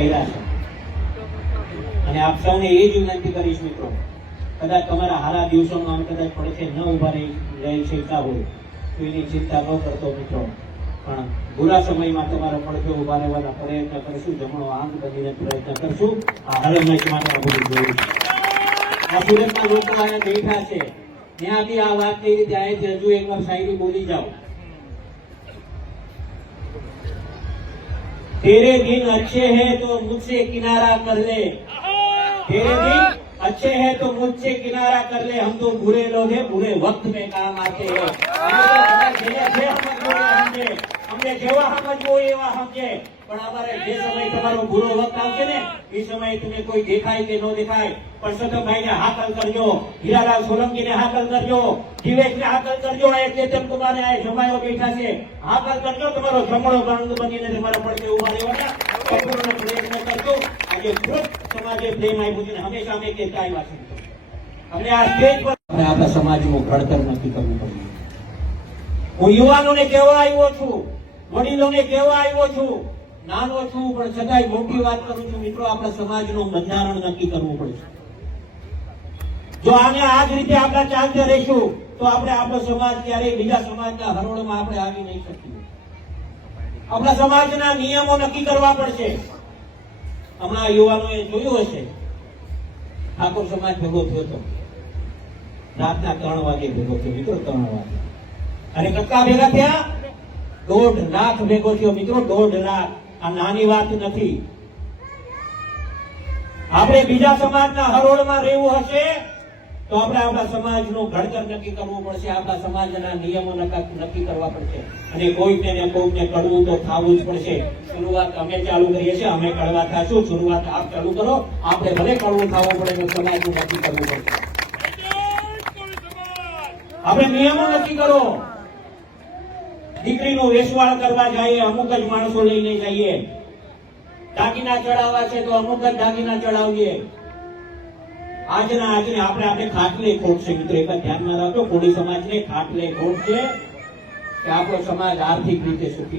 કર્યા છે. અને આપ સૌને એ જ વિનંતી કરીશ મિત્રો, કદાચ તમારા હારા દિવસોમાં કદાચ પડખે ન ઊભા રહી રહી શકતા હોય, તો એની ચિંતા ન કરતો મિત્રો. પણ બુરા સમયમાં તમારા પડખે ઊભા રહેવાના પ્રયત્ન કરશું, જમણો આંખ બનીને પ્રયત્ન કરશું. આ હરમેશમાં પણ બધું જોયું આ સુરતમાં લોકો અહીંયા બેઠા છે. ત્યાંથી આ વાત કઈ રીતે અહીંથી હજુ એકવાર શાયરી બોલી જાઓ. तेरे दिन अच्छे हैं तो मुझसे किनारा कर ले तेरे दिन अच्छे हैं तो मुझसे किनारा कर ले हम तो बुरे लोग हैं बुरे वक्त में काम आते हैं અમે તો બધા જેને જે સમજવો એ સમજે અમને જેવા સમજવો એવા સમજે. પણ અમારે જે સમય તમારો બુરો વખત આવશે ને, એ સમયે તમે કોઈ દેખાય કે ન દેખાય પરસોત્તમભાઈ ને હાકલ કરજો. હીરાલાલ સોલંકી ને હાકલ કરજો. જીવેશ ને હાકલ કરજો. આ ચેતન કુમાર ને જમાયો બેઠા છે. હાકલ કરજો. તમારો જમણો ગણ બનીને તમારા પડખે ઊભા રહેવાના. સંપૂર્ણ પ્રયત્ન કરજો. આજે ખૂબ સમાજે પ્રેમ આપ્યું છે હંમેશા અમે કહેતા આવ્યા છે અમને આ સ્ટેજ પર આપણા સમાજનું ઘડતર નક્કી કરવું પડ્યું. હું યુવાનોને કહેવા આવ્યો છું. વડીલોને કહેવા આવ્યો છું, નાનો છું, પણ છતાંય મોટી વાત કરું છું. મિત્રો, આપણા સમાજનું બંધારણ નક્કી કરવું પડશે. જો આને આ જ રીતે આપણા ચાલતા રહીશું, તો આપણે આપણો સમાજ ક્યારેય બીજા સમાજના હરોળમાં આપણે આવી નહીં શકીએ. આપણા સમાજના નિયમો નક્કી કરવા પડશે. હમણાં યુવાનોએ જોયું હશે, ઠાકોર સમાજ ભેગો થયો હતો. રાતના ત્રણ વાગે ભેગો થયો, મિત્રો, ત્રણ વાગે. અને કક્કા ભેગા થયા દોઢ લાખ ભેગો થયો. મિત્રો દોઢ લાખ. આ નાની વાત નથી. આપણે બીજા સમાજના હરોળમાં રહેવું હશે તો આપણે આપણા સમાજનું ઘડતર નક્કી કરવું પડશે. આપણા સમાજના નિયમો નક્કી કરવા પડશે. અને કોઈકને ને કોઈકને કડવું તો થવું જ પડશે. શરૂઆત અમે ચાલુ કરીએ છીએ. અમે કડવા થશું. શરૂઆત આપ ચાલુ કરો. આપણે ભલે કડવું થવું પડે તો સમાજનું નક્કી કરવું પડશે. આપણે નિયમો નક્કી કરો. દીકરીનું વેસવાળ કરવા જઈએ અમુક જ માણસો લઈને જઈએ. દાગીના ચડાવવા છે તો અમુક જ દાગીના ચડાવીએ. આજના આજને આપણે આપણે ખાટલે ખોટ છે મિત્રો એક ધ્યાનમાં રાખજો. કોળી સમાજને ખાટલે ખોટ છે કે આપણો સમાજ આર્થિક રીતે સુખી